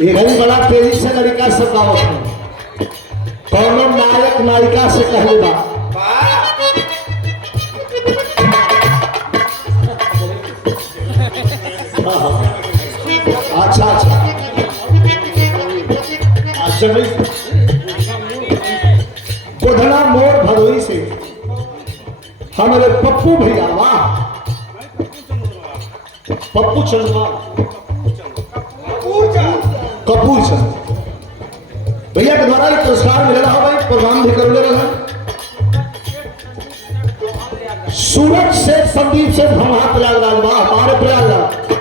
ये घड़ी बड़ा तेजी से लड़का सब गावत है। कौनो नायक नायिका से कहले बा अच्छा अच्छा अच्छा भाई गोधना मोड़ भदोई से हमारे पप्पू भैया वाह पप्पू चंद्रमा कपूर चंद भैया के द्वारा एक पुरस्कार मिल रहा भाई प्रोग्राम भी कर ले रहा सूरज से संदीप से भ्रमहा प्रयागराज वाह हमारे प्रयागराज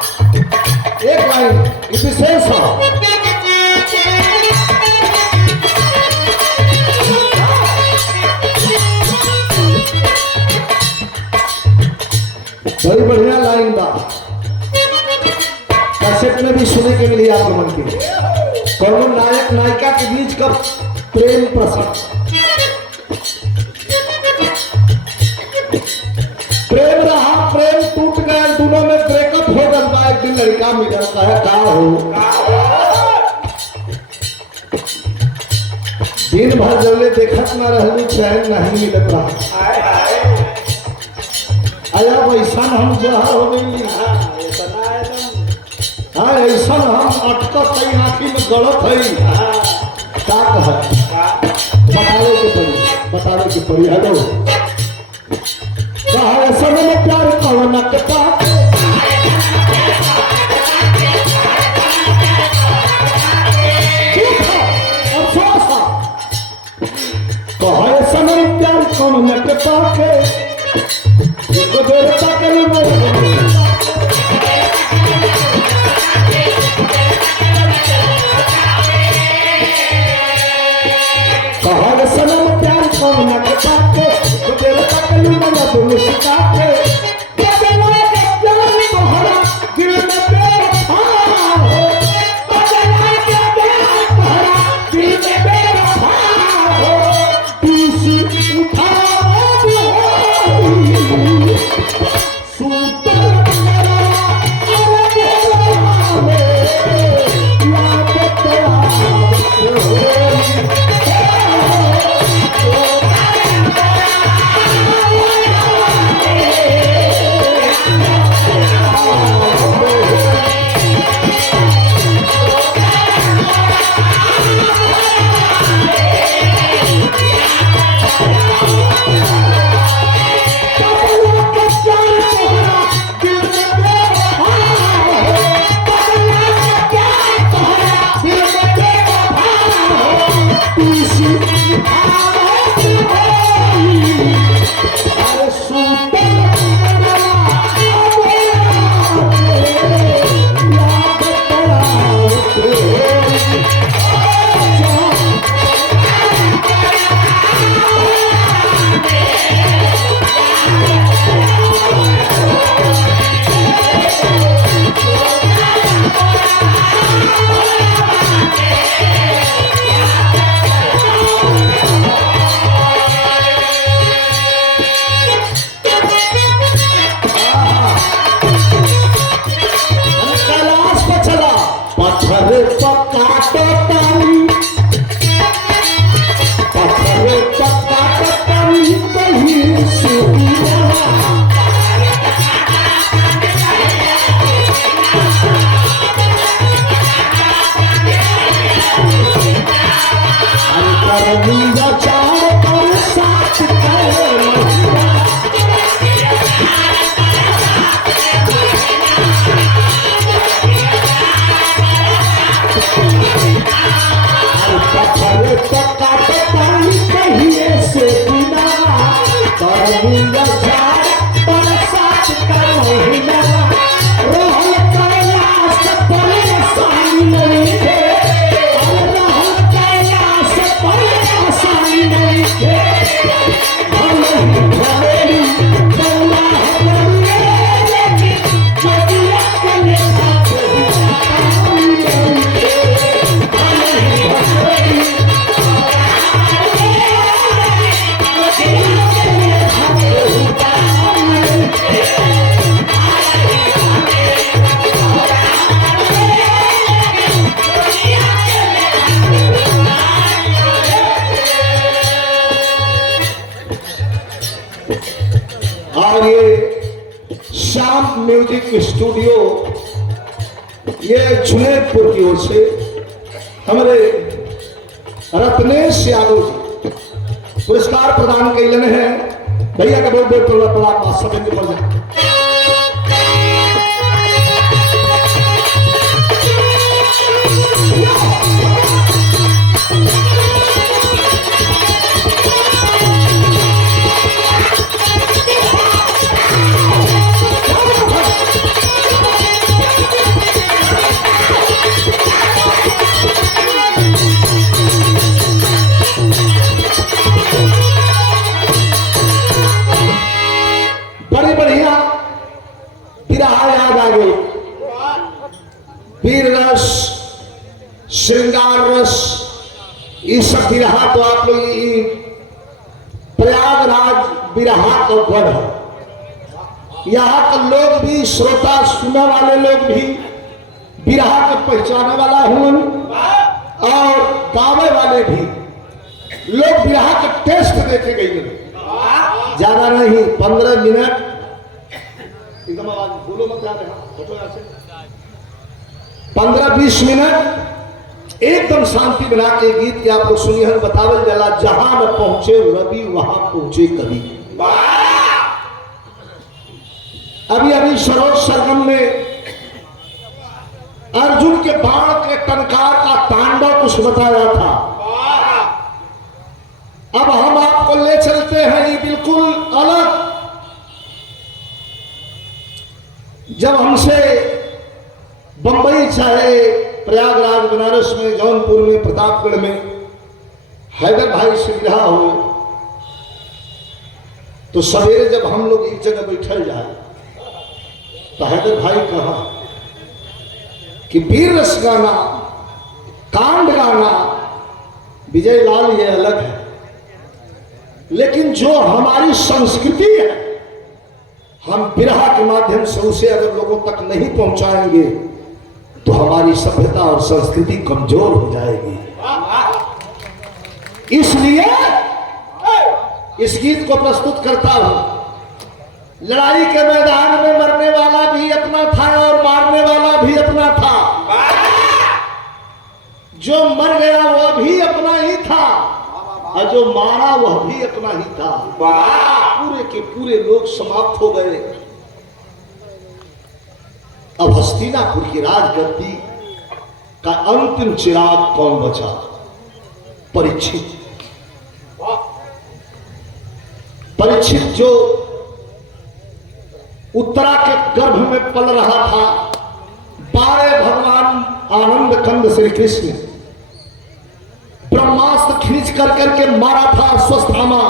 एक लाइन विशेष बड़ी बढ़िया लाइन बा कैसेट में भी सुने के मिली आप लोगों के कौन नायक नायिका के बीच का प्रेम प्रसंग प्रेम रहा प्रेम टूट गया दोनों में ब्रेकअप हो गया एक दिन लड़का मिला कहा का हो दिन भर जल्दी देखत ना रहलू चैन नहीं मिलत रहा आया वैसा हम जहाँ हो गई हाँ ऐसा हम अटकत है आँखी में गलत है क्या कहा बतावे के पड़ी हेलो कहा ऐसा में प्यार कौन के पास कहा ऐसा में प्यार कौन के पास सनम प्यार कौन के पाके तो तेरे तकलू मना तुम सिखाते कैसे लाए के प्यार तोहरा दिल में बेवफा हो कैसे लाए के प्यार तोहरा दिल में बेवफा हो पीसी उठाओ सूता मेरा म्यूजिक स्टूडियो ये जुनेदपुर की ओर से हमारे रत्नेश यादव जी पुरस्कार प्रदान कैलन है। भैया का बहुत बहुत बड़ा समय के पर जाए। वीर रस, श्रृंगार रस, ये सब बिरहा तो आप लोग प्रयागराज बिरहा का गढ़ है। यहाँ के लोग भी, श्रोता सुनने वाले लोग भी बिरहा का पहचाने वाला हुन और गावे वाले भी लोग बिरहा का टेस्ट देखे गए। ज्यादा नहीं, 15 मिनट एकदम आवाज बोलो मत, याद है 15-20 मिनट एकदम शांति बना के गीत के आपको सुनिए। बतावल जाला जहां न पहुंचे रवि वहां पहुंचे कवि। अभी सरोज सरगम में अर्जुन के बाण के टंकार का तांडव कुछ बताया था। अब हम आपको ले चलते हैं ये बिल्कुल अलग। जब हमसे बंबई चाहे प्रयागराज, बनारस में, जौनपुर में, प्रतापगढ़ में हैदर भाई से विदा हुए तो सवेरे जब हम लोग एक जगह बैठल जाए तो हैदर भाई कहा कि वीर रस गाना, कांड गाना विजय लाल ये अलग है, लेकिन जो हमारी संस्कृति है हम बिरहा के माध्यम से उसे अगर लोगों तक नहीं पहुंचाएंगे तो हमारी सभ्यता और संस्कृति कमजोर हो जाएगी। इसलिए इस गीत को प्रस्तुत करता हूं। लड़ाई के मैदान में मरने वाला भी अपना था और मारने वाला भी अपना था। जो मर गया वह भी अपना ही था और जो मारा वह भी अपना ही था। पूरे के पूरे लोग समाप्त हो गए। अब हस्तिनापुर की राजगद्दी का अंतिम चिराग कौन बचा? परीक्षित। परीक्षित जो उत्तरा के गर्भ में पल रहा था। 12 भगवान आनंद कंद श्री कृष्ण ब्रह्मास्त्र खींच कर करके मारा था अश्वत्थामा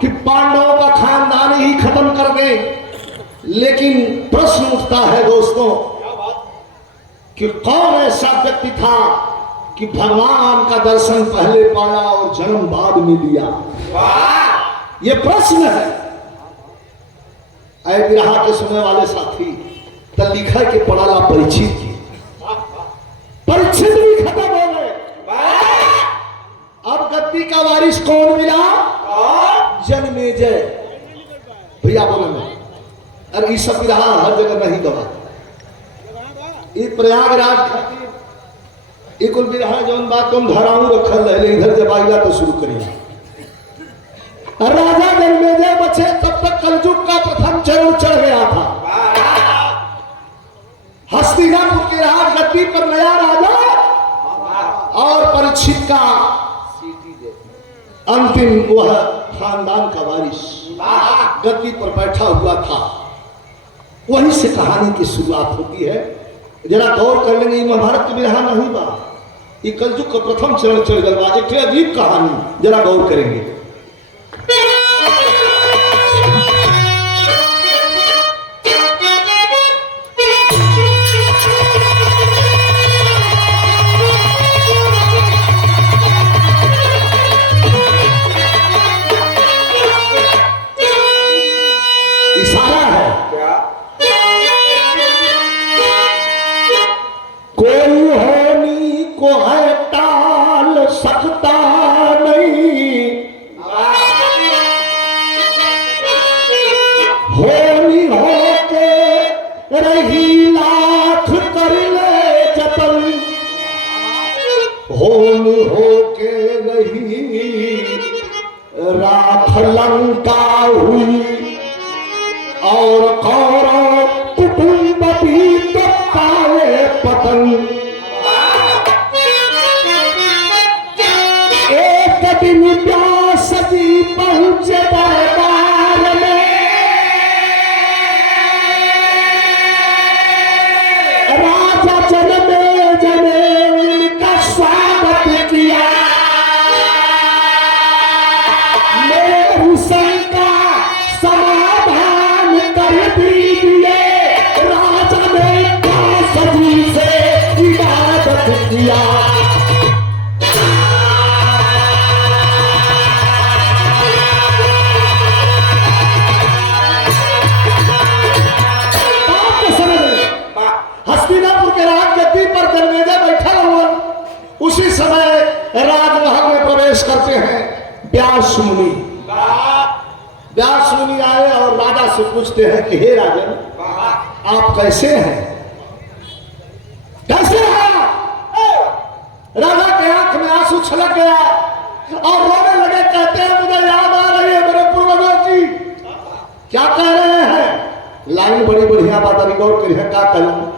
कि पांडवों का खानदान ही खत्म कर दे। लेकिन प्रश्न उठता है दोस्तों कि कौन ऐसा व्यक्ति था कि भगवान का दर्शन पहले पाया और जन्म बाद में लिया? ये प्रश्न है। ऐ बिरहा के सुनने वाले साथी, तो लिखा के पढ़ाला परीक्षित की। परीक्षित भी खत्म हो गए। अब गद्दी का वारिस कौन मिला? जन्मेजय। भैया बोले मैं, अरे ये सब बिरहा हर जगह नहीं गवा। ये प्रयागराज खातिर एक बिरहा जौन बात तुम धराऊ रखल है, इधर जब आइला तो शुरू करिए। राजा जन्मेजय बचे तब तक कलयुग का प्रथम चरण चढ़ गया था। हस्तिनापुर के राजगद्दी पर नया राजा और परीक्षित का अंतिम वह खानदान का वारिस गद्दी पर बैठा हुआ था। वहीं से कहानी की शुरुआत होती है। जरा गौर कर लेंगे, महाभारत की बिरहा नहीं बा, ये कलयुग का प्रथम चरण चढ़ गया। एक अजीब कहानी, जरा गौर करेंगे। राख लंका हुई और कौरव कुटुंब भी तो पाए पतन। एक दिन व्यास जी पहुंचे दरबार में, राजा जनमेजय ने उनका स्वागत किया। मेरी शंका समाधान कर दीजिए, राजा ने व्यास जी से इबादत किया। हस्तिनापुर के राज गद्दी पर जन्मेजय बैठा हुआ, उसी समय राजमहल में प्रवेश करते हैं व्यास मुनि। व्यास मुनि आए और राजा से पूछते हैं कि हे राजन, आप कैसे हैं, कैसे हैं? राजा के आंख में आंसू छलक गया और रोने लगे। कहते हैं मुझे याद आ रही है मेरे पूर्वजों की। क्या कह रहे हैं? लाइन बड़ी बढ़िया बात है, गौर करिए। क्या कहूं?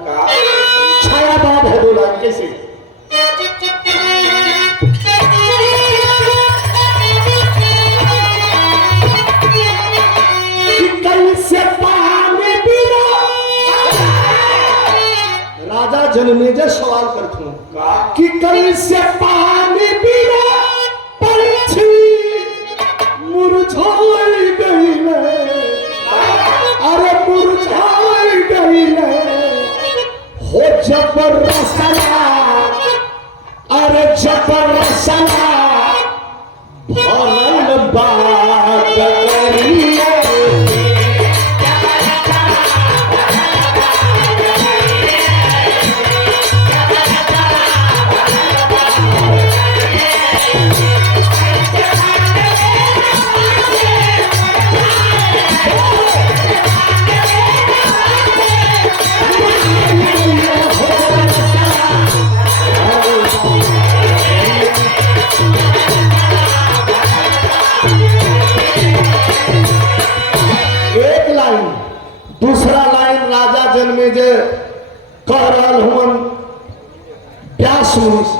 छायावाद है दो लाइन। कैसे? कैसे पानी पीना? राजा जनमेजय सवाल करते हैं कि कैसे पानी पीना पंछी मुरझाई गई है। अरे मुरझाई गई है हो जबर रसला, अरे जबर रसला भरल बात करिए। दूसरा लाइन राजा जनमेजय कह रहा हूं व्यास मुनि से।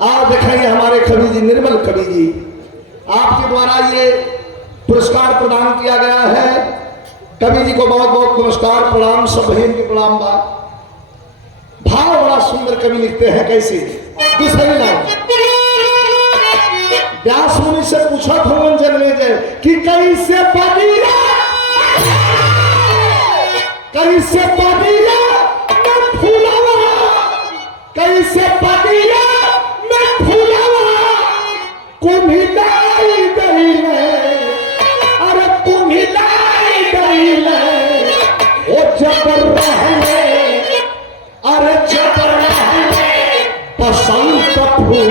आप दिखाइए हमारे कवि जी, निर्मल कवि जी, आपके द्वारा ये पुरस्कार प्रदान किया गया है। कवि जी को बहुत बहुत नमस्कार, प्रणाम, सब बहन के प्रणाम बा। भाव बड़ा सुंदर कवि लिखते हैं। कैसे? दूसरी लाइन व्यास मुनि से पूछा भगवान जनमेजय कि कैसे पड़िया, कैसे पड़िया मैं फूलवा, कैसे पड़िया मैं फूलवा कुम्हिलाई गई है। अरे कुम्हिलाई गई है वो जबर रहने, अरे जबर रहने बसंत फूल।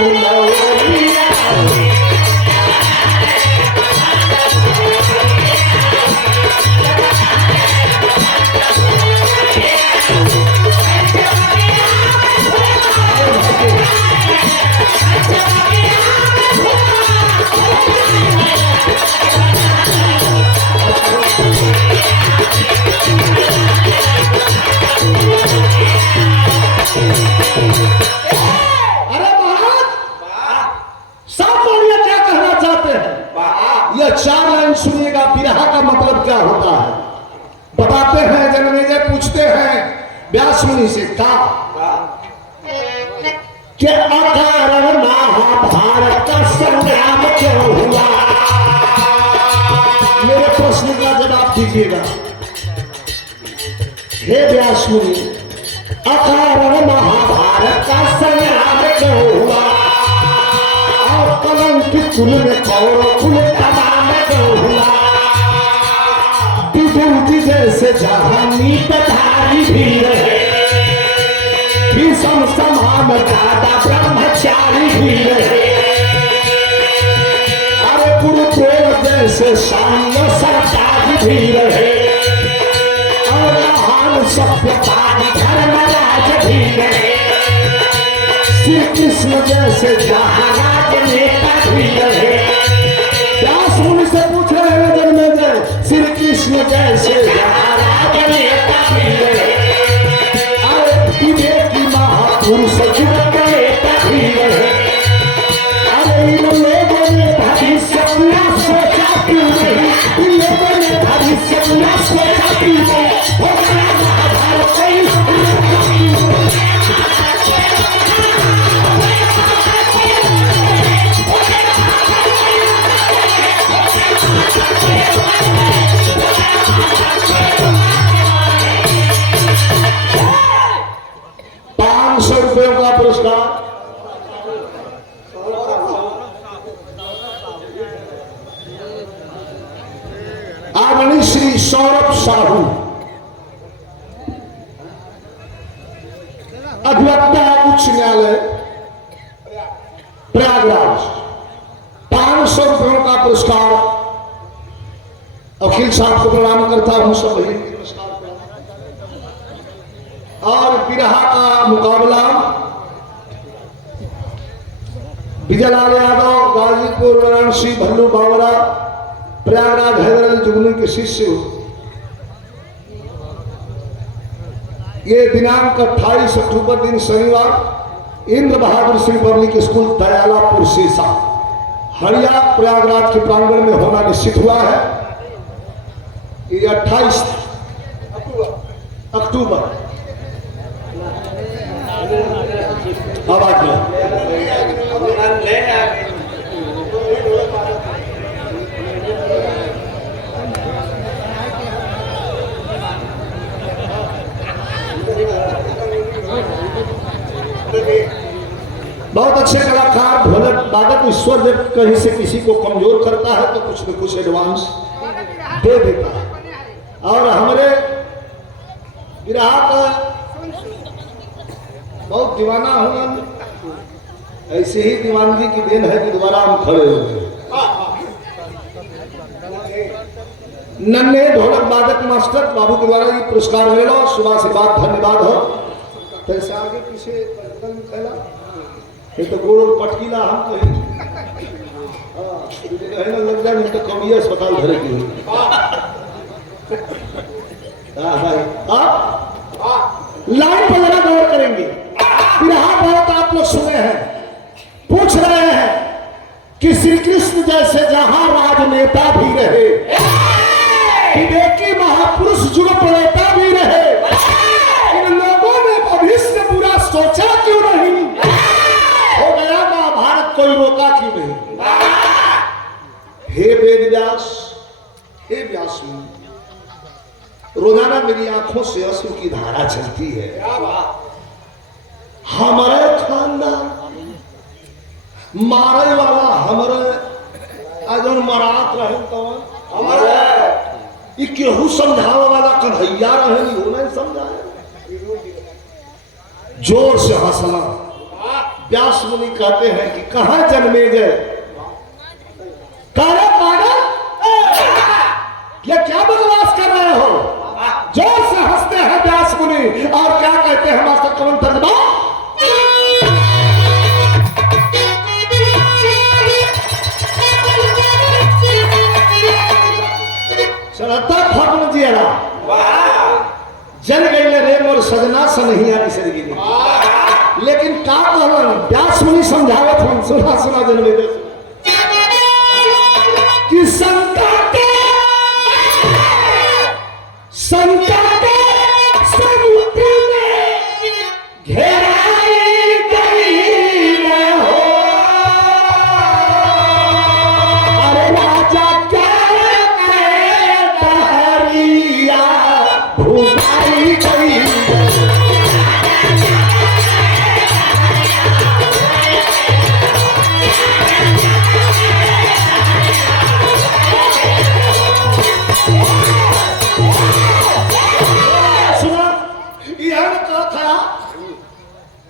चार लाइन सुनिएगा, विरह का मतलब क्या होता है बताते हैं। जनमेजय पूछते हैं व्यास मुनि से क्या अकारण महाभारत का संग्राम क्यों हुआ? मेरे प्रश्न का जवाब दीजिएगा हे व्यास मुनि। अकारण महाभारत का संग्राम क्यों हुआ? और कलंक की कुल में कौरव कुल तमाम क्यों हुआ? विदुर जैसे जहानी तथारी भी रहे, भीषम समान दादा ब्रह्मचारी भी रहे। अरे गुरुदेव जैसे शान्य सरताज भी रहे, और महान सभ्यता धर्मराज भी रहे। श्री कृष्ण जैसे जहाँ राजनेता भी रहे। व्यास मुनि से पूछ रहे हैं जन्मेजय, श्री कृष्ण जैसे जहाँ राजनेता भी रहे, अरे विवेकी महापुरुष जुड़ता भी रहे। अरे इन लोगों ने भविष्य पूरा सोचा क्यों नहीं, इन लोगों ने भविष्य पूरा सोचा क्यों नहीं, हो गया महाभारत ₹500 का पुरस्कार आदरणीय श्री सौरभ साहू, अधिवक्ता उच्च न्यायालय प्रयागराज, ₹500 का पुरस्कार। वकील साहब को प्रणाम करता हूं, सब बहन के पुरस्कार। और बिरहा का मुकाबला विजयलाल यादव, गाजीपुर, वाराणसी, भल्लू बावरा, प्रयागराज, हैदर अली जुगनू के शिष्य। ये दिनांक 28 अक्टूबर दिन शनिवार इंद्र बहादुर सिंह पब्लिक स्कूल दयालापुर सीसा हरिया प्रयागराज के प्रांगण में होना निश्चित हुआ है। ये 28 अक्टूबर आवाज बहुत अच्छे कलाकार ढोलक वादक ईश्वर जब कहीं से किसी को कमजोर करता है तो कुछ न कुछ एडवांस दे देता है। और हमारे ग्राहक बहुत दीवाना होना, ऐसे ही दीवानगी की देन है कि दोबारा हम खड़े हो गए। नन्हे ढोलक वादक मास्टर बाबू के द्वारा ये पुरस्कार मिला, सुबह से बात धन्यवाद हो। तैसे आगे पीछे फैला ये तो गोड़ पटकीला हम कहीं लग जाए, नहीं तो कभी अस्पताल धरे की लाइन पर जरा गौर करेंगे। बिरहा बहुत आप लोग सुने हैं, पूछ रहे हैं कि श्री कृष्ण जैसे जहां राजनेता भी रहे, विवेकी महापुरुष जुग प्रणेता भी रहे, इन लोगों ने भविष्य पूरा सोचा क्यों नहीं, हो गया महाभारत कोई रोका क्यों नहीं। हे वेद व्यास, हे व्यास मुनि, रोजाना मेरी आंखों से अश्रु की धारा चलती है। हमारे खानदान मारे वाला हमारे अजन मरात रहे कौन हमारे केहू समझावे वाला कन्हैया रहे, हो नहीं समझाए। जोर से हंसना। व्यास मुनि कहते हैं कि कहां जन्मे गए, ये क्या बकवास कर रहे हो। जोर से हंसते हैं व्यास मुनि और क्या कहते हैं मास्टर कौन तर्जमा, जल गई रे मोर सजना सनहिया बिसर गई। लेकिन का कहलन व्यास मुनि समझावत हम, सुना सुना जन्मे कि संताते संताते समुद्र में घेराई गई न हो, अरे राजा क्या टहरिया भुलाई गई।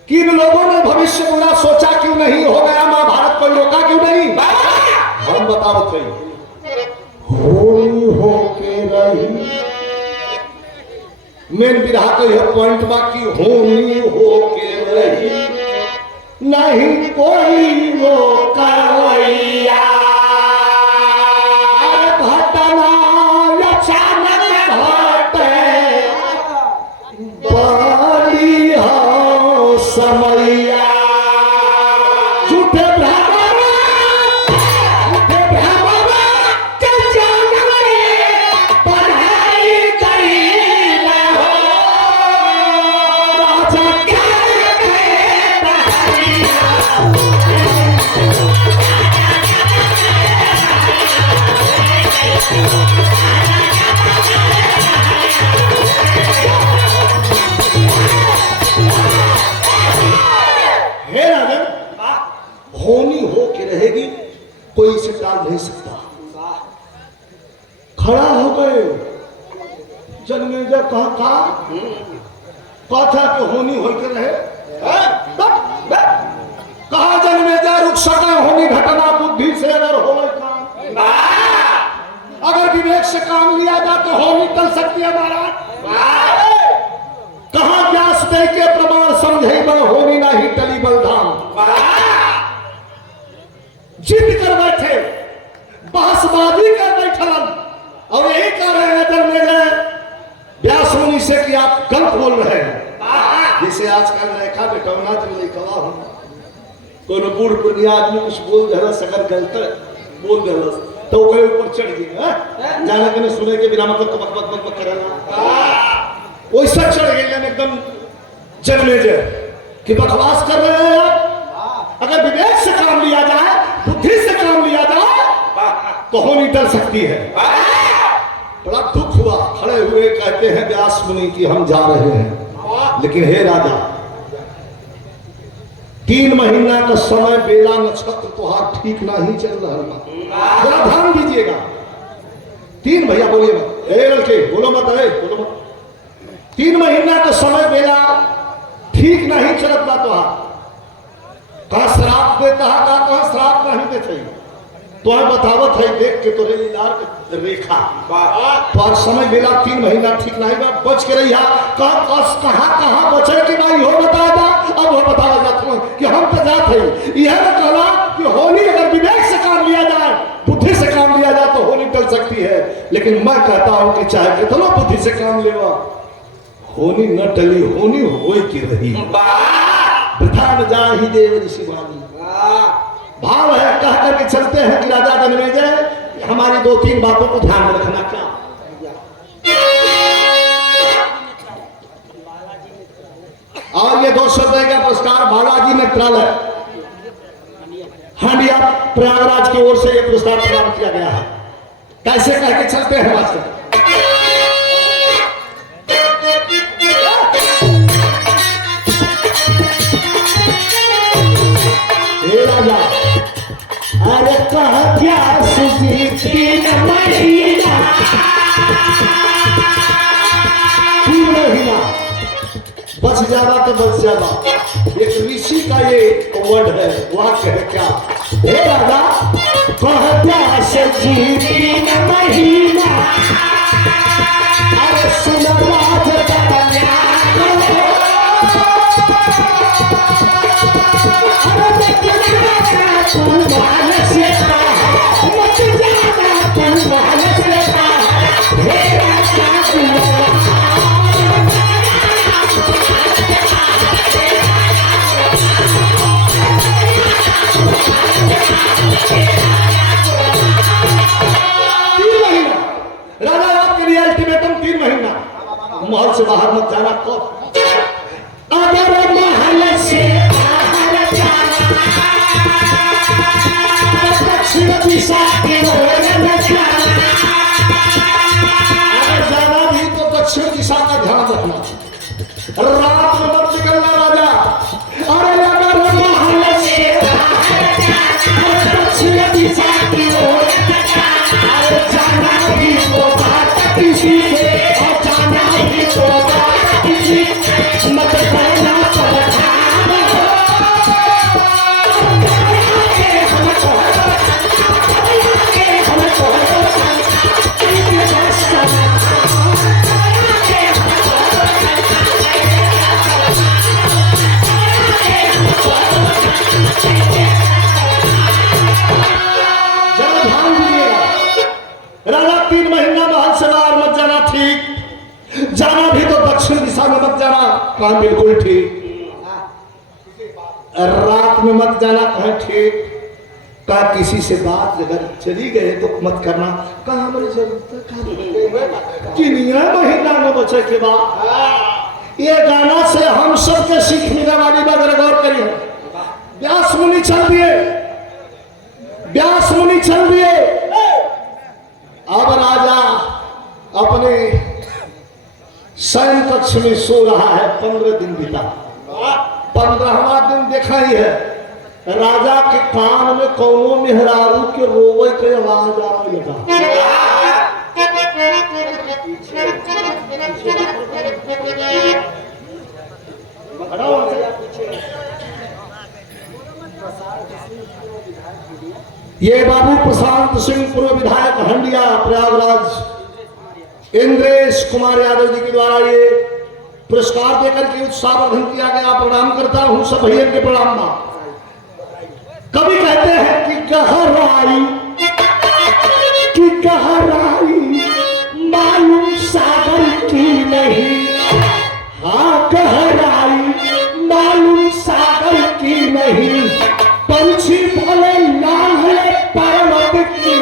इन लोगों ने भविष्य बुरा सोचा क्यों नहीं, हो गया महाभारत कोई रोका क्यों नहीं। हम बताओ थे होली हो के रही मेन विरहा का यह पॉइंट बाकी होली हो के रही नहीं कोई वो करवैया। घटना अचानक घटे बड़ी हो समैया। झूठे होनी हो के रहेगी, कोई इसे टाल नहीं सकता। खड़ा हो गए जन्मेजय कहा था कि होनी हो के रहे। कहा जन्मेजय रुक सका होनी घटना बुद्धि से अगर हो काम, अगर विवेक से काम लिया जाए तो होनी टल सकती है महाराज। कहा व्यास दे के प्रमाण समझे बल होनी नहीं टली बलधाम। जिद कर बैठे, बहसबाजी कर बैठलन और यही कह रहे हैं जन्मेजय व्यास मुनि से कि आप गलत बोल रहे हैं। जैसे आजकल रेखा बेटौना जब लिखवा हूं कोई बूढ़ पुरानी आदमी कुछ बोल दे सगर गलत बोल दे तो वो ऊपर चढ़ गई जाने के सुने के बिना मतलब बक बक बक बक करेगा वैसा चढ़ गई एकदम जन्मेजय कि बकवास कर रहे हैं आप। अगर विवेक से काम लिया जाए, बुद्धि से काम लिया जाए तो होनी टल सकती है। बड़ा दुख हुआ, खड़े हुए कहते हैं व्यास मुनि कि हम जा रहे हैं, लेकिन हे राजा 3 महीना का समय बेला नक्षत्र तुहार ठीक नहीं चल रहा, जरा ध्यान दीजिएगा। 3 भैया बोलिए लड़के बोलो मत, बोलो मत। 3 महीना का समय बेला ठीक नहीं चलत बा तुहार। कहा श्राप देता है, कहा श्राप नहीं देते तो बतावत है देख के तो रेखा पर समय बेला 3 महीना ठीक नहीं बा, बच के रही कहाँ बचे कि नहीं हो बताया था। अब वो बताया जाता कि हम तो जात है यह ना कहला कि होनी अगर विवेक से काम लिया जाए, बुद्धि से काम लिया जाए तो होनी टल सकती है। लेकिन मैं कहता हूं कि चाहे कितना बुद्धि से काम लेवा होनी न टली, होनी हो की रही। प्रधान जा ही देव ऋषि वाणी भाव है कह करके चलते हैं कि राजा जन्मेजय हमारी 2-3 बातों को ध्यान में रखना। क्या और ये 200 रुपए का पुरस्कार बालाजी नेत्रालय हांडिया प्रयागराज की ओर से ये पुरस्कार प्रदान किया गया है। कैसे कह के चलते हैं मास्टर। राजा अरे कह क्या सुजी 3 महीना बच जावा तो बच जावा। एक ऋषि का ये वर्ड है, वाक्य है क्या। हे राजा कह क्या सुजी 3 महीना अरे सुनो राज महल से बाहर मत जाना। कब अगर महल से बाहर जाना दक्षिण दिशा की ओर न जाना। अगर जाना भी तो दक्षिण दिशा का ध्यान रखना, रात में मत निकलना राजा। अरे अगर महल से बाहर जाना दक्षिण दिशा की ओर न जाना। अरे जाना भी तो बात किसी से मत करना कहा बिल्कुल ठीक। रात में मत जाना, कहा ठीक। कहा किसी से बात अगर चली गए तो मत करना। कहा हमारी जरूरत किनिया महीना में बचे के बाद। ये गाना से हम सब के सीख मिलने वाली बात गौर करिए। व्यास मुनि चल दिए, व्यास मुनि चल दिए। अब राजा अपने शयन कक्ष में सो रहा है। 15 दिन बीता। 15वां दिन देखा ही है, राजा के कान में कौनो मेहरारू के रोवे के आवाज आ लगा। ये बाबू प्रशांत सिंह पूर्व विधायक हंडिया प्रयागराज इंद्रेश कुमार यादव जी के द्वारा ये पुरस्कार देकर के उत्साहवर्धन किया गया। प्रणाम करता हूं सब भैया के प्रणाम। कवि कहते हैं कि गहराई मालूम सागर की नहीं। हाँ गहराई मालूम सागर की नहीं। पंछी बोले लांघले पर्वत की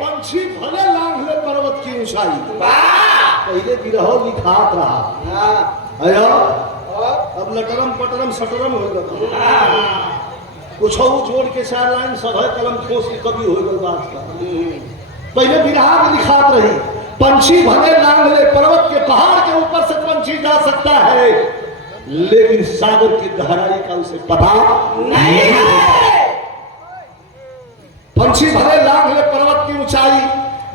पंछी भले लांघले पर्वत की ऊंचाई। पहले गिरहो लिखात रहा आया, अब लटरम पटरम सटरम हो गया। कुछ जोड़ के 4 लाइन सब है कलम ठोस के कभी हो गई बात का। पहले बिरहा में लिखात रही, पंछी भले लांघले पर्वत के पहाड़ के ऊपर से पंछी जा सकता है, लेकिन सागर की गहराई का उसे पता नहीं है। पंछी भले लांघले पर्वत की ऊंचाई,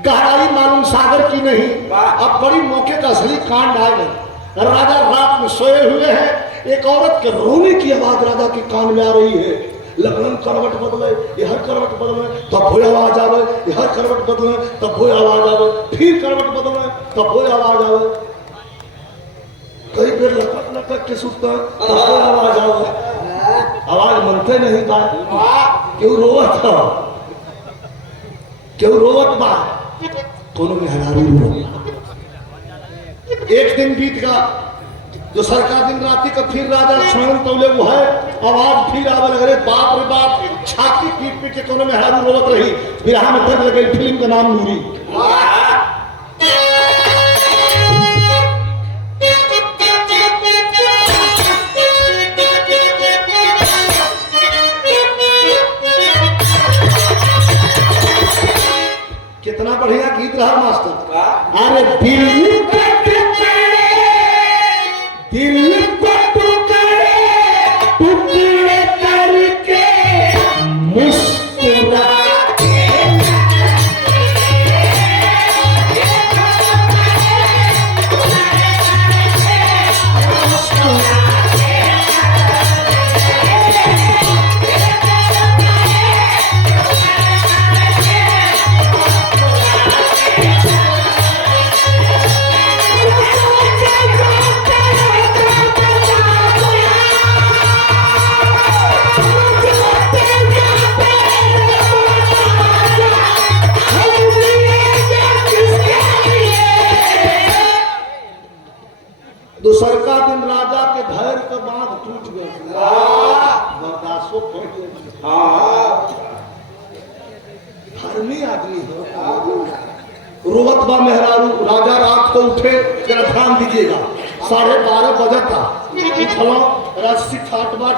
गहराई मालूम सागर की नहीं। अब बड़ी मौके का असली कांड आ गए। राजा रात में सोए हुए हैं, एक औरत के रोने की आवाज राजा के कान में आ रही है। लगन करवट बदले, हर करवट बदले तब वो आवाज आवे, हर करवट बदले तब वो आवाज आवे, फिर करवट बदले तब वो आवाज आवे। कई देर लटक लटक के सुनता तब वो आवाज आवे। आवाज मनते नहीं बा। क्यों रोवत था, क्यों रोवत बा? कोनो मेहरारू रोवत। एक दिन बीत गया, जो सरकार दिन राती का फिर राजा स्वयं तौले वो है, आवाज फिर आवे लग रहे। बाप रे बाप, छाती पीट पीट के कोनो मेहरारू रोवत रही। बिरहा में दर्द लगे। फिल्म का नाम नूरी। कितना बढ़िया गीत रहा मास्टर। अरे दिल को टुकड़े करके मुस्कुरा दूसरका दिन राजा के धैर्य का बांध टूट गया। बर्दाश्तो धर्मी आदमी हो। रोवत बा मेहरारू। राजा रात को उठे, जरा ध्यान दीजिएगा, 12:30 बजे था। उठलो, रस्सी ठाट बाट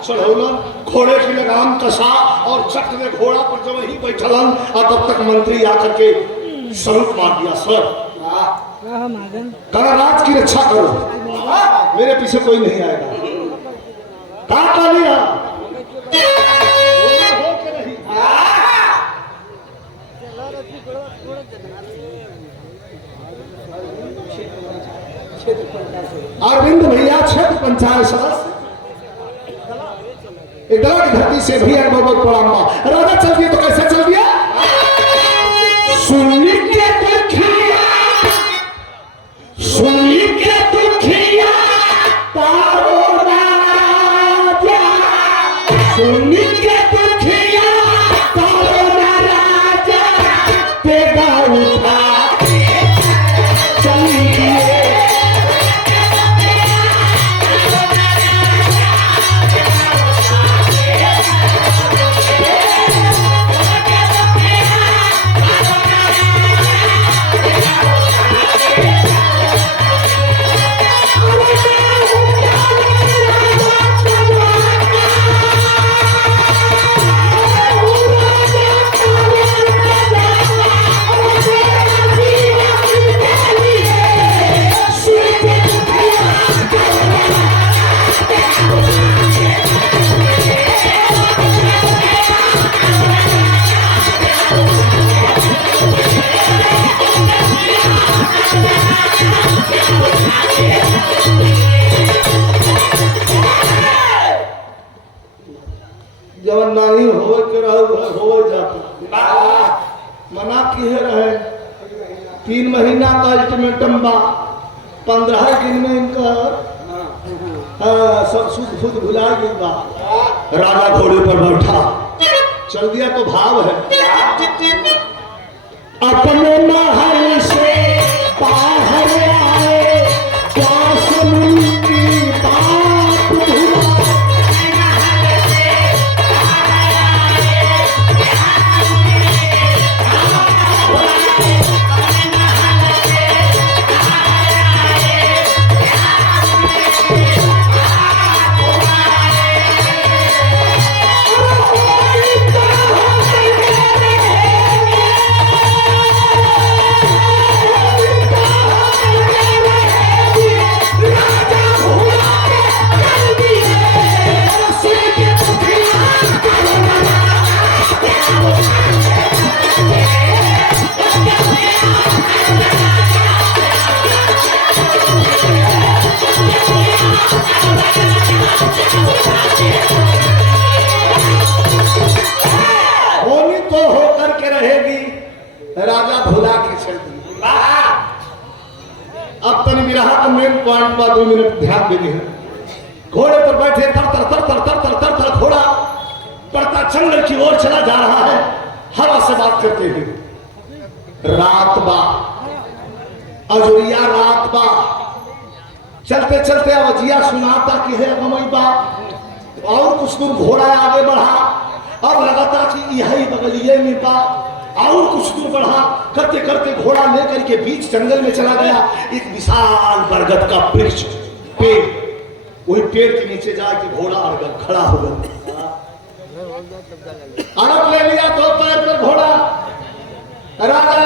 चढ़ौलन, घोड़े की लगाम कसा और चट में घोड़ा पर जब ही बैठलन। और तब तक मंत्री आकर के सरूप मार दिया। सर कहा राज की रक्षा करो, मेरे पीछे कोई नहीं आएगा। कहा लिया अरविंद भैया क्षेत्र पंचायत सदस्य। एक दला की धरती से भी बहुत बड़ा मां। राजा चल दिया तो कैसे चल दिया? सुन के दुखिया तारो राजा, सुन के दुखिया तारो राजा। जब नहीं हो के हो जाता मना किए रहे 3 महीना का अल्टीमेटम बा 15 दिन में इनका सब सुध खुद भुला गई बा। राजा घोड़े पर बैठा चल दिया तो भाव है अपने महल से बाहर आए की बात राजा भुला के चल दी। अब तनी विरहा का मेन पॉइंट पर 2 मिनट ध्यान देनी है। घोड़े पर बैठे तर तर तर तर तर तर तर तर घोड़ा बढ़ता जंगल की ओर चला जा रहा है हवा से बात करते हुए। रात बा अजुरिया रात बा चलते चलते अवजिया सुनाता कि है गमई बा और कुछ दूर घोड़ा आगे बढ़ा अब लगाता कि यही बगलिए में बा और कुछ दूर बढ़ा करते करते घोड़ा लेकर के बीच जंगल में चला गया। एक विशाल बरगद का वृक्ष पेड़ वही पेड़ के नीचे जाके घोड़ा अड़ग खड़ा हो गया। अड़प ले लिया 2 पैर पर घोड़ा। राजा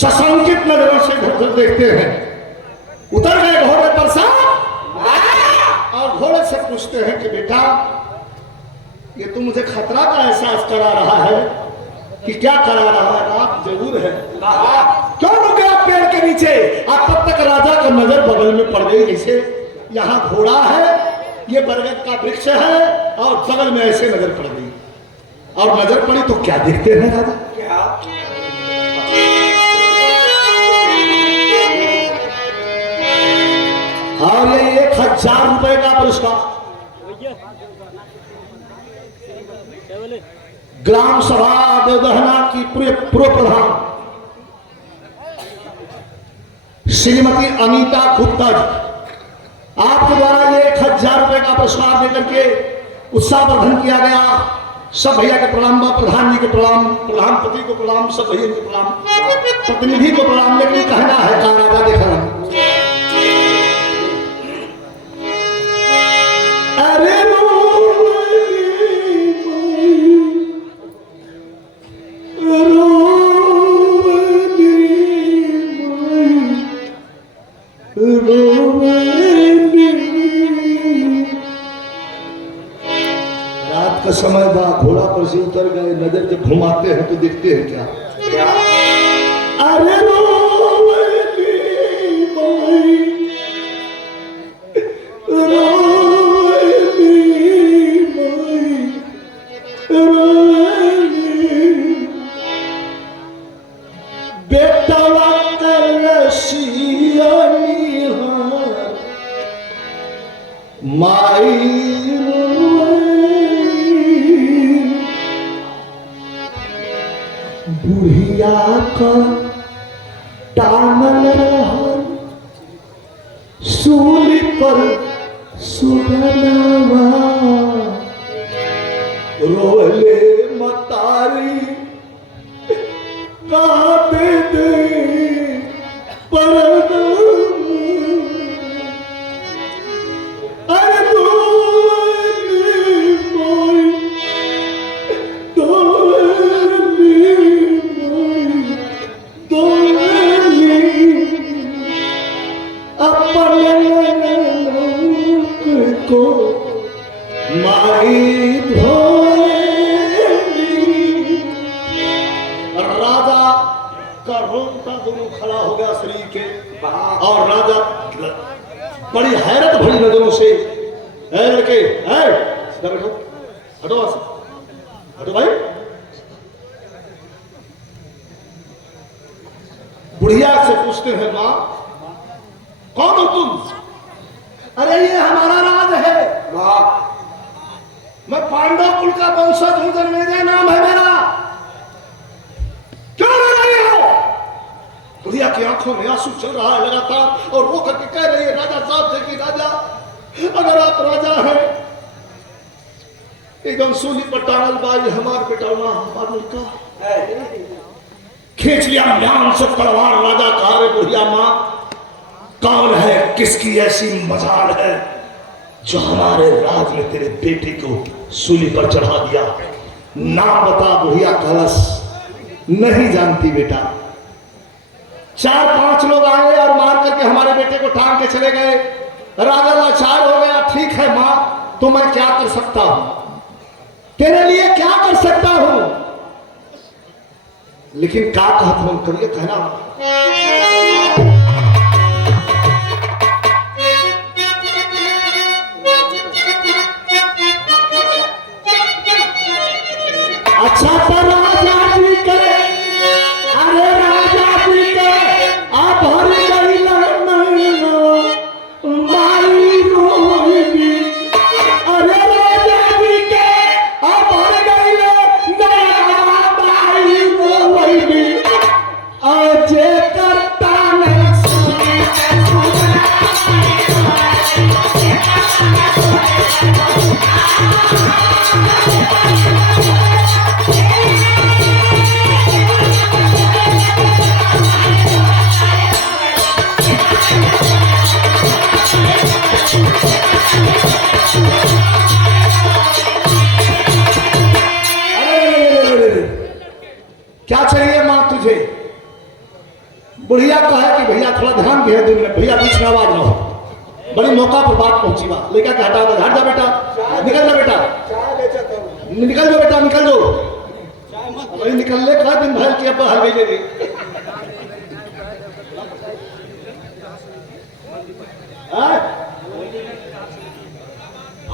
सशंकित नजरों से घर देखते हैं उतर गए घोड़े पर साहब और घोड़े से पूछते हैं कि बेटा ये तो मुझे खतरा का एहसास करा रहा है कि क्या करा रहा है। रात जरूर है क्यों रुक गया पेड़ के नीचे। अब तब तक राजा का नजर बगल में पड़ गई जैसे यहाँ घोड़ा है ये बरगद का वृक्ष है और बगल में ऐसे नजर पड़ गई और नजर पड़ी तो क्या देखते हैं राजा क्या और ये 1000 रुपए का पुरस्कार ग्राम सभा देवदहना की पूर्व प्रधान श्रीमती अनीता गुप्ता आपके द्वारा ये 1000 रुपए का पुरस्कार देकर के उत्साहवर्धन किया गया। सब भैया के प्रणाम बा प्रधान जी के प्रणाम प्रधानपति को प्रणाम सब भैया के प्रणाम प्रतिनिधि को प्रणाम। लेकिन कहना है का राजा देखा अरे रात का समय बा घोड़ा पर से उतर गए नजर जब घुमाते हैं तो देखते हैं क्या अरे बुढ़िया का टांगल रहल सूली पर सुगनवा रोले मतारी काटे दे परदा राजा का रोंगटा दोनों खड़ा हो गया शरीर के और राजा बड़ी हैरत भरी नजरों से, ए लड़के, ए सीधा बैठो, हटो वहां से, हटो भाई। बुढ़िया से पूछते हैं, माँ कौन हो तुम? अरे ये हमारा राज है माँ, मैं पांडव कुल का वंशज हूं, जन्मेजय नाम है मेरा, क्यों नहीं हो? बुढ़िया की आंखों में आंसू चल रहा है लगातार और रो करके कह रही है राजा साहब से कि राजा, अगर आप राजा हैं, एकदम सूली पर टांगल बाई हमार बेटौना हमार लड़का खींच लिया म्यान से तलवार। राजा कहा, रे बुढ़िया माँ, कौन है, किसकी ऐसी मजाल है जो हमारे राज में तेरे बेटे को सूली पर चढ़ा दिया? नाम बता। बुढ़िया कलश, नहीं जानती बेटा। 4-5 लोग आए और मार करके हमारे बेटे को टांग के चले गए। राजा लाचार हो गया। ठीक है मां, तो मैं क्या कर सकता हूं, तेरे लिए क्या कर सकता हूं? लेकिन क्या कहत हम करिए, कहना अच्छा तो राजा जी करे, अरे राजा जी के आप हर गई माई रोगी, अरे राजा जी के आप हर गई माई रोगी, अजे करता नहीं क्या चाहिए मां तुझे? बुढ़िया कहा कि भैया थोड़ा ध्यान दे, 2 मिनट भैया, बीच में आवाज ना हो, बड़ी मौका पर बात पहुंची बा। लेकर के हटा दो, हट जा बेटा, निकल जा बेटा, निकल जाओ बेटा, निकल जाओ। भाई निकलने का दिन भर की अब हल गई ले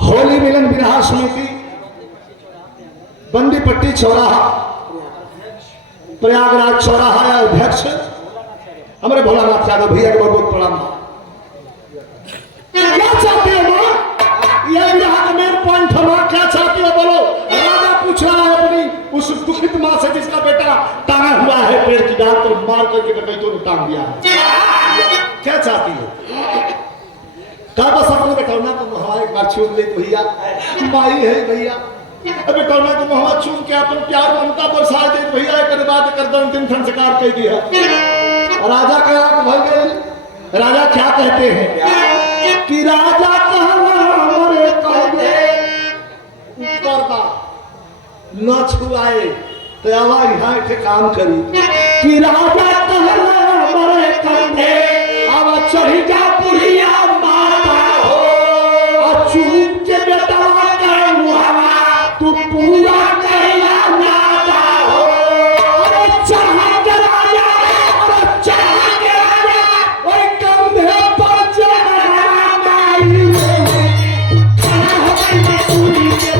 होली मिलन विवाह समिति बंदीपट्टी चौराहा, प्रयागराज चौराहा या अध्यक्ष हमारे भोलानाथ यादव भैया के बहुत बहुत प्रणाम। क्या चाहते हो मां? यह विवाह का मेन पॉइंट है मां, क्या चाहते हो बोलो? राजा पूछ रहा है अपनी उस दुखित मां से जिसका बेटा टांगा हुआ है पेड़ की डाल पर, मार करके डकैतों ने टांग दिया है। क्या चाहती हो? क्या बस अपने बेटौना को मुहावा एक बार छूम ले भैया, माई है भैया, बेटौना को मुहावा छूम के अपन प्यार ममता बरसा दे भैया, एक बात कर दो, अंतिम संस्कार कह दिया। राजा का आंख भर गई। राजा क्या कहते हैं कि राजा कहना मरे कह दे ऊपर का न छुआए, तो आवा यहाँ एक काम करी कि राजा कहना मरे कह दे, अब चढ़ी जा बुढ़िया माता हो, और चूक के बेटा का मुहावा तू पूरा कहला नाता हो। अरे चढ़ा के राजा, अरे चढ़ा के राजा, ओए कंधे पर चढ़ा माई खड़ा हो गई सूली के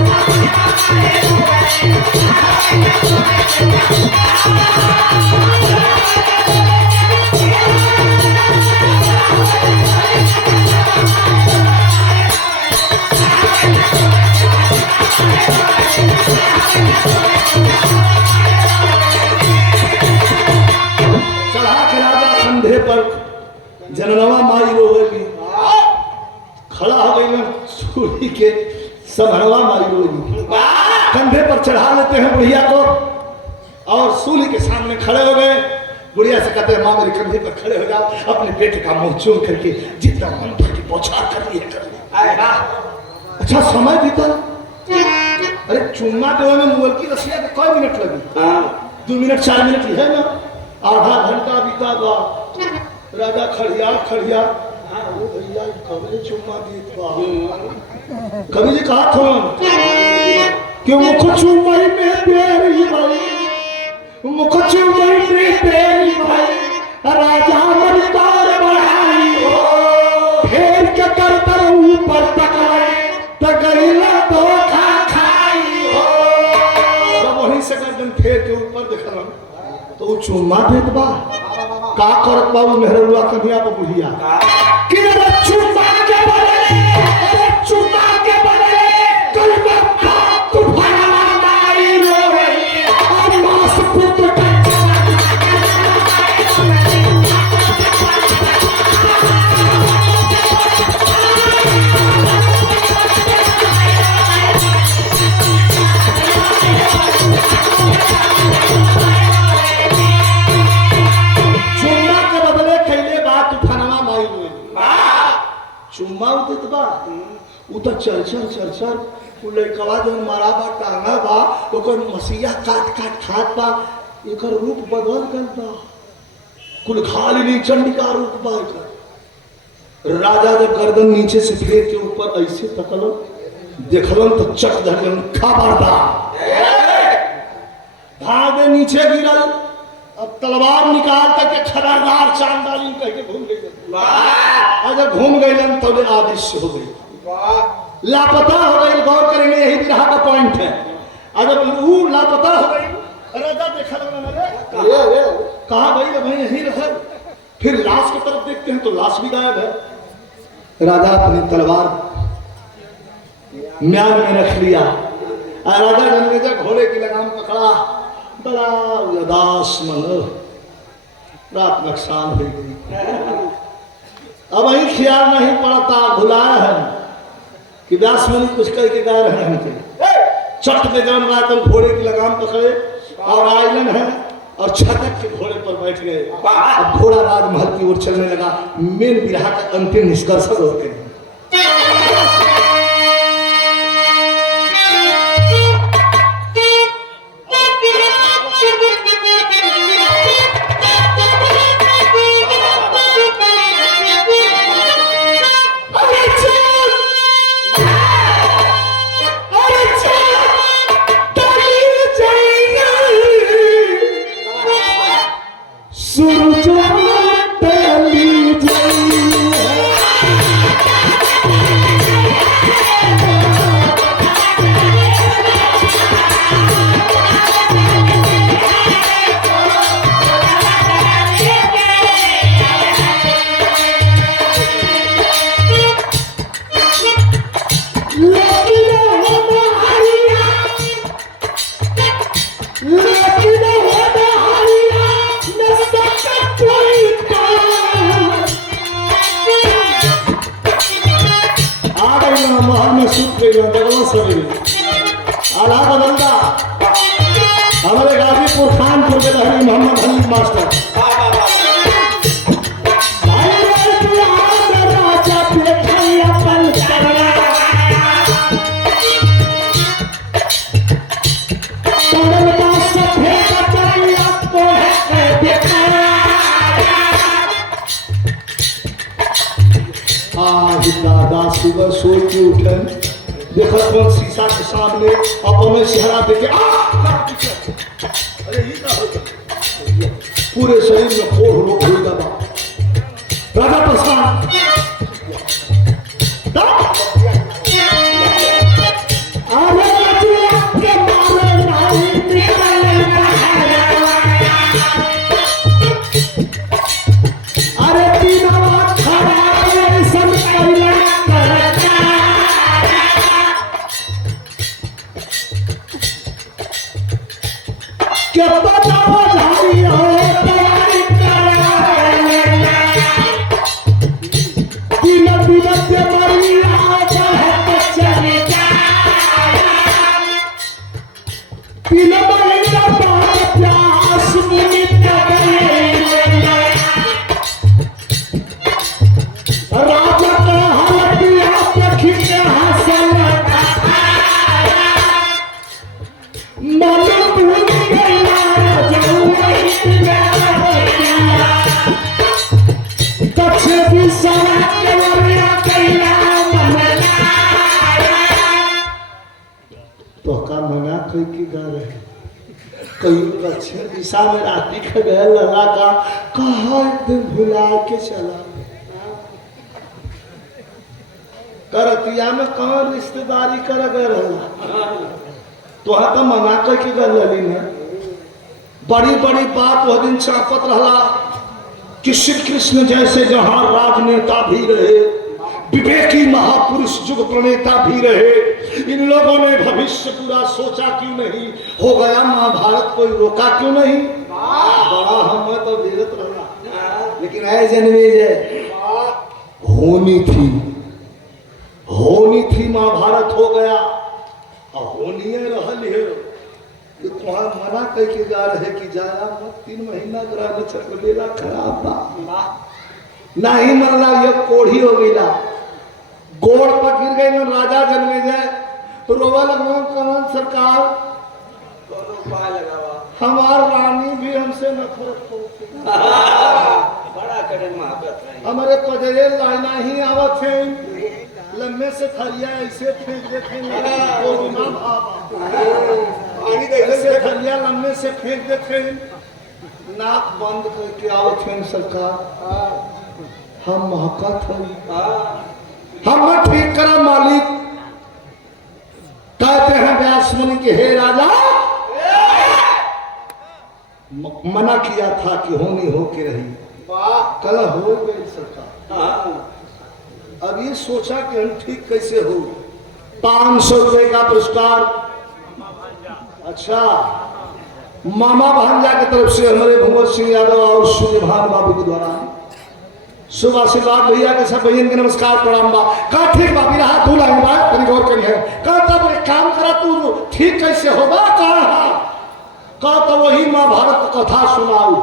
पर जननवा माई रोएगी, खड़ा हो गई ना सूली के समरवा माई रोएगी। कंधे पर चढ़ा लेते हैं बुढ़िया को और सूली के सामने खड़े हो गए। बुढ़िया से कहते हैं माँ मेरे कंधे पर खड़े हो जाओ, अपने बेटे का मुंह चूम करके जितना मन भर की बौछार कर लिए कर लिए। अच्छा समय बीता, अरे चुम्मा देने में मुगल की रसिया को कई मिनट लगी? 2 मिनट 4 मिनट है ना, आधा घंटा बीता बा। राजा खड़िया खड़िया भैया कभी चुम्मा दी कभी जी कहा था क्यों मुख चुम्बई में तेरी भाई, मुख चुम्बई में तेरी भाई, राजा मरदार बढ़ाई हो, फेर के चुम्मा देत बा का करत बा मेहरुआ कन्या पर बुढ़िया कि रे चुम्मा के बदले अरे चुम्मा के बदले कल का तूफान आई रोए और मास पुत्र चुम्मा देत बा उ त चरचर उ लइकवा जन मारा बा टांगा बा ओकर मसिया काट खात बा एकर रूप बदल गल बा कुल खाली चंडिका रूप बा एकर राजा जब गर्दन नीचे से फेर के ऊपर ऐसे तकलन देखलन तो चक धरलन खबरदार भागे नीचे गिरल अब तलवार निकाल करके खबरदार चांदाली कह के घूम गई अगर घूम गई तो आदिश्य हो गई लापता हो गई गौर करेंगे यही बिरहा का पॉइंट है अगर वो लापता हो गई राजा देखा कहा भाई भाई यही रह फिर लाश की तरफ देखते हैं तो लाश भी गायब है राजा अपनी तलवार म्यान में रख लिया राजा जन्मेजय घोड़े की लगाम पकड़ा बड़ा उदास मन रात नुकसान हो गई अब वही ख्याल नहीं पड़ता भुलाया है कि व्यास मुनि कुछ करके गा रहे हैं चट में जान रहा तुम घोड़े की लगाम पकड़े और आइलन है और छटक के घोड़े पर बैठ गए अब घोड़ा राजमहल की ओर चलने लगा मेन बिरहा का अंतिम निष्कर्ष होते हैं हमारे गाजीपुर खानपुर के रहने मोहम्मद हनीफ मास्टर दादा सुबह सोच के उठे देखो कौन शीशा के सामने अपने चेहरा देखे अरे ये पूरे शरीर में फोड़ रोग हो जाता राजा प्रसाद दिशा में राती खगैर लगा का कहा एक दिन भुला के चला करतिया में कौन रिश्तेदारी कर गए रहा तो हाँ तो मना कर के गल लली ने बड़ी बड़ी बात वह दिन चापत रहा कि श्री कृष्ण जैसे जहां राजनेता भी रहे, विवेकी महापुरुष जुग प्रणेता भी रहे, इन लोगों ने भविष्य पूरा सोचा क्यों नहीं? हो गया महाभारत, कोई रोका क्यों नहीं? बड़ा हम तो वीरत रहा, लेकिन ऐ जन्मेजय होनी थी महाभारत, हो गया और होनी रहल है कि तुम्हारा मना कह के जा रहे कि जाया मत, 3 महीना ग्रह नक्षत्र बेला खराब बा, नहीं मरला, ये कोढ़ी हो गईला, गोड़ पर गिर गई ना राजा जन्मेजय, तो रोवा लगवा कौन सरकार उपाय लगावा, हमार रानी भी हमसे नफरत होती, बड़ा करे मोहब्बत है, हमारे पजरे लाइना ही आवत है, लम्बे से थरिया ऐसे फेंक देते ऐसे थरिया लम्बे से फेंक देते, नाक बंद करके आवत है सरकार, हम महकत हैं, हम ठीक करा मालिक। कहते हैं व्यास मुनि के हे राजा, मना किया था कि होनी हो के रही, कल हो गई सरकार, अब ये सोचा कि हम ठीक कैसे हो, 500 रुपए का पुरस्कार, अच्छा मामा भांजा की तरफ से हमारे भंवर सिंह यादव और सूर्यभान बाबू के द्वारा शुभ आशीर्वाद भैया के सब बहन के नमस्कार प्रणाम बा, का ठीक बाबी रहा तू लाइन बा तनी गौर करी है, का तब एक काम करा तू ठीक कैसे होगा, का तो वही महाभारत कथा सुनाऊ,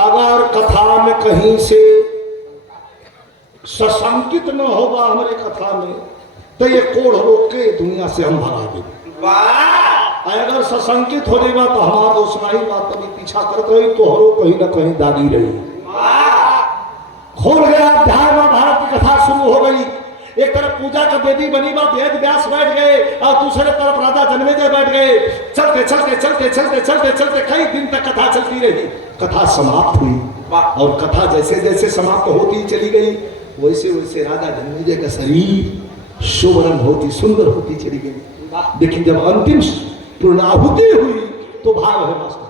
अगर कथा में कहीं से सशंकित न होगा हमारे कथा में, तो ये कोढ़ रोक के दुनिया से हम भगा देंगे, अगर सशंकित हो जाएगा तो हमारा दोस्त नहीं बात, कभी पीछा करते रही तो हरो कहीं ना कहीं दागी रही, खोल गया अध्याय महाभारत की कथा शुरू हो गई, एक तरफ पूजा का वेदी बनी बा, वेद व्यास बैठ गए और दूसरे तरफ राजा जन्मेजय बैठ गए, चलते चलते चलते चलते चलते चलते कई दिन तक कथा चलती रही, कथा समाप्त हुई, और कथा जैसे जैसे समाप्त होती चली गई वैसे वैसे राजा जन्मेजय का शरीर शोभन होती सुंदर होती चली गई, लेकिन जब अंतिम पूर्णाहुति हुई तो भाव है मस्त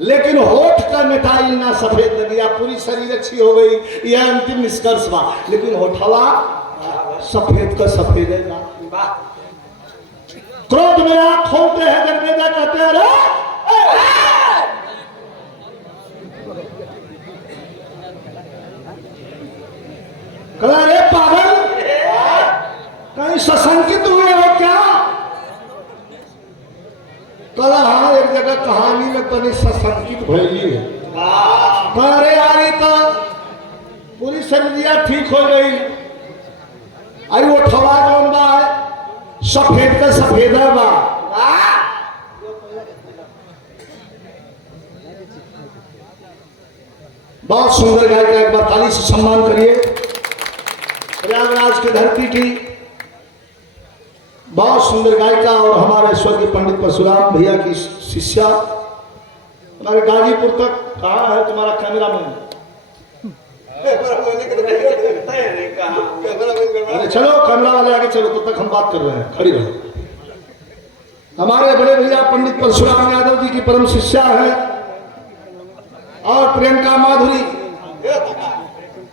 लेकिन होठ का मिठाई ना सफेद लग गया, पूरी शरीर अच्छी हो गई, यह अंतिम निष्कर्ष बा, लेकिन होठवा सफेद का सफेद है ना। क्रोध में आंख खोलते हैं जन्मेजय, कहते हैं रे कला रे पागल, कहीं सशंकित हुए हो क्या? कल हाँ एक जगह कहानी में तनी सशंकित भैली है, अरे यारी तो पूरी शरीरिया ठीक हो गई, अरे वो ठवा कौन बा है सफेद का सफेद बा, बहुत सुंदर गायिका, एक बार ताली से सम्मान करिए। प्रयागराज की धरती की बहुत सुंदर गायिका और हमारे स्वर्गीय पंडित परशुराम भैया की शिष्या, हमारे गाजीपुर तक कहाँ है तुम्हारा कैमरामैन? अरे चलो कैमरा वाले आगे चलो, तब तक हम बात कर रहे हैं, खड़ी रहो। हमारे बड़े भैया पंडित परशुराम यादव जी की परम शिष्या है और प्रियंका माधुरी,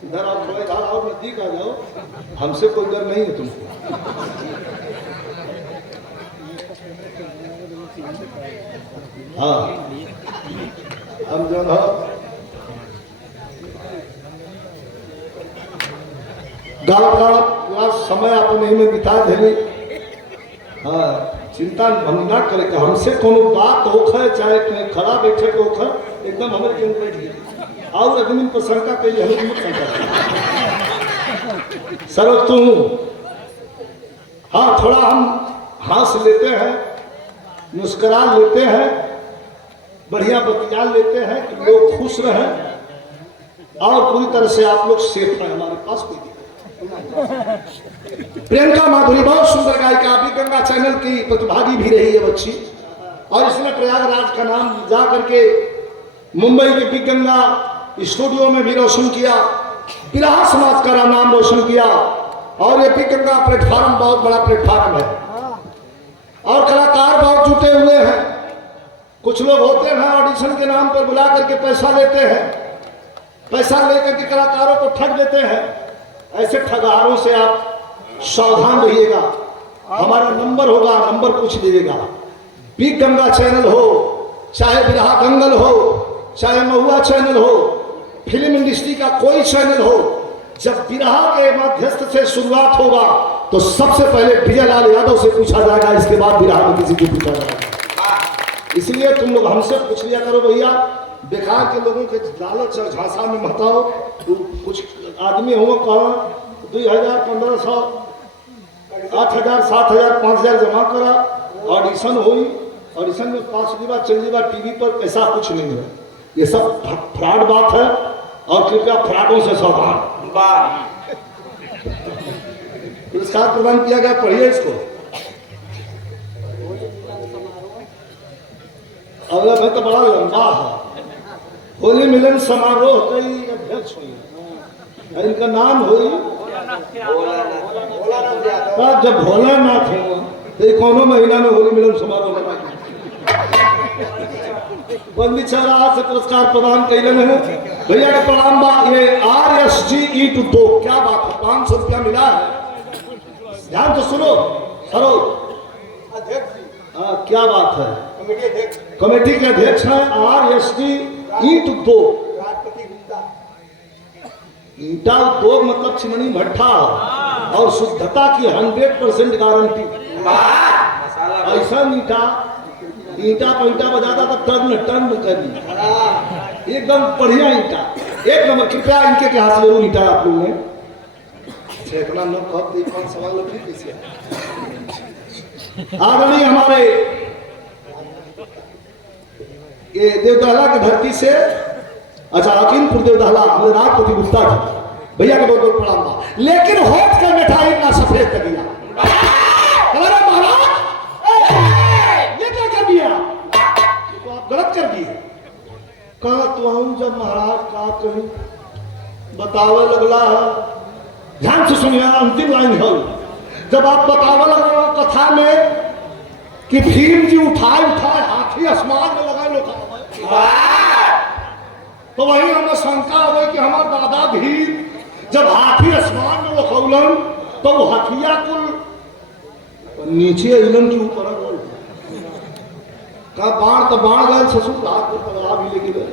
इधर आओ, थोड़ा इधर आओ, नजदीक आ जाओ, हमसे कोई डर नहीं है तुमको। हाँ हम जो है गाँव समय अपन यही में बिता देली। हाँ चिंता हम ना करे कि हमसे कोनो बात होखे चाहे कहीं खड़ा बैठे को होखे एकदम हमारे के बैठ गई और आदमी पर शंका कही हमें मत शंका सर तू हाँ थोड़ा हम हंस लेते हैं मुस्कुरा लेते हैं बढ़िया बतिया लेते हैं कि लोग खुश रहें और पूरी तरह से आप लोग सेफ हैं। हमारे पास कोई प्रियंका माधुरी बहुत सुंदर गायिका अभी गंगा चैनल की प्रतिभागी भी रही है बच्ची और इसने प्रयागराज का नाम जा करके मुंबई के बी गंगा स्टूडियो में भी रोशन किया, बिरहा समाज का नाम रोशन किया और ये बी गंगा प्लेटफॉर्म बहुत बड़ा प्लेटफॉर्म है और कलाकार बहुत जुटे हुए हैं। कुछ लोग होते हैं ऑडिशन के नाम पर बुला करके पैसा लेते हैं, पैसा लेकर के कलाकारों को ठग देते हैं। ऐसे ठगारों से आप सावधान रहिएगा। हमारा नंबर होगा, नंबर पूछ लीजिएगा। बी गंगा चैनल हो चाहे बिरहा दंगल हो चाहे महुआ चैनल हो फिल्म इंडस्ट्री का कोई चैनल हो, जब बिरहा के मध्यस्थ से शुरुआत होगा तो सबसे पहले विजय लाल यादव से पूछा जाएगा, इसके बाद बिरहा में किसी को पूछा जाएगा। इसलिए तुम लोग हमसे पूछ लिया करो भैया, बेकार के लोगों के लालच और झांसा में मत आओ। कुछ आदमी हो कहा 2000 1500 8000 7000 5000 जमा करा, ऑडिशन हुई, ऑडिशन में पास की बात चल जी बात टीवी पर, ऐसा कुछ नहीं है। ये सब फ्रॉड बात है और कृपया फ्रॉडों से सावधान। पुरस्कार प्रदान किया गया, पढ़िए इसको। अगला भाई तो बड़ा लंबा है। होली मिलन समारोह कई अध्यक्ष हुई, इनका नाम हुई जब भोलानाथ हो तो कोनो महिला ने होली मिलन समारोह बनाया। बंदी चौराहा से पुरस्कार प्रदान कैलन है भैया का प्रणाम बा। ये RSG ईट 2 क्या बात है, 500 रुपया मिला है। ध्यान तो सुनो सरो हाँ क्या बात है, कमेटी के अध्यक्ष हैं RSG ईट 2। ईटा उद्योग मतलब चिमनी भट्ठा और शुद्धता की 100% गारंटी। ऐसा ईटा पर ईटा बजाता था टर्न टर्न कर एकदम बढ़िया ईटा एक नंबर। कृपया इनके के हाथ जरूर ईटा आप लोगों ने इतना लोग कहते 5 सवाल लोग कैसे आदरणीय हमारे ये देवदहला की धरती से अच्छा हकीमपुर देवदहला हमारे राजपति गुप्ता जी भैया का बहुत बहुत प्रणाम। लेकिन होठ का मिठाई इतना सफेद कर दिया महाराज, ये क्या कर दिया, तो आप गलत कर दिए। कहा तो हम जब महाराज का कहीं बतावे लगला है, ध्यान से सुनिए अंतिम लाइन है। जब आप बतावे लगला कथा में कि भीम जी उठाए हाथी आसमान में लगाए लोग, तो वही हमें शंका हो गई कि हमारे दादा भीम जब हाथी आसमान में लखौलन तो वो हथिया कुल नीचे अलन के ऊपर का बाण तो बाण गए ससुर हाथ में तलवार भी लेके गए।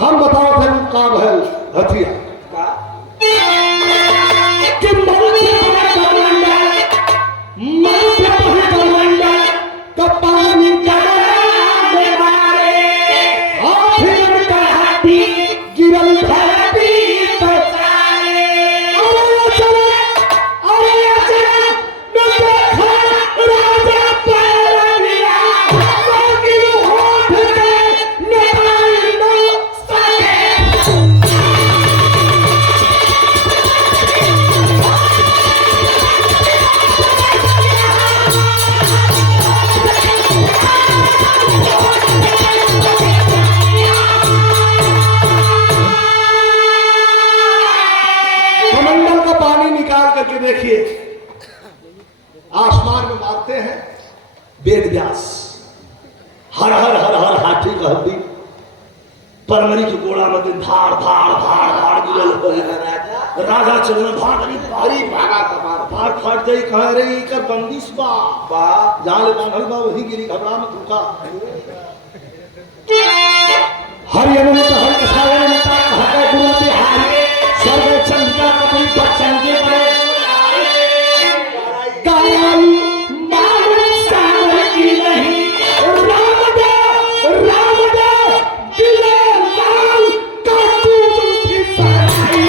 हम बताओ थे का भल हथिया देखिए आसमान में मारते हैं वेद व्यास, हर हर हर हर हाथी का हड्डी परमरी की गोड़ा में धार धार धार धार गिरल राजा चरण भाग रही भारी भागा कपार फाड़ फाड़ जाई कह रही कर बंदिश बा बा जाल बांधल बा वही गिरी घबरा मत रुका हरि अनंत हर कसावन मता कहते गुरु बिहारी स्वर्ग चंद्र कपि बच्चन के बड़े गाल मार सागर की नहीं राम दे दिले लाल का तू की सराई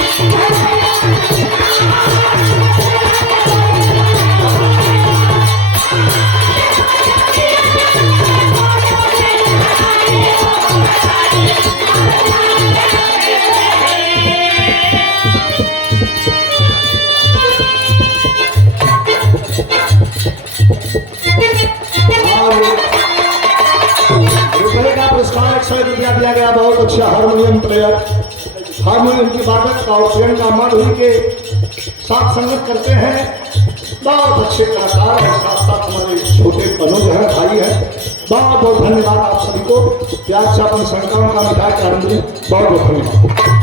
रुपये का पुरस्कार 100 रुपया दिया गया बहुत अच्छा हारमोनियम प्लेयर हारमोनियम की बाबत और प्रियंका माधुरी के साथ संगत करते हैं बहुत अच्छे कलाकार हैं साथ साथ हमारे छोटे अनुज हैं भाई हैं बहुत बहुत धन्यवाद आप सभी को प्यार से अपनी संकाओं का मिटा के आनंद बहुत बहुत धन्यवाद।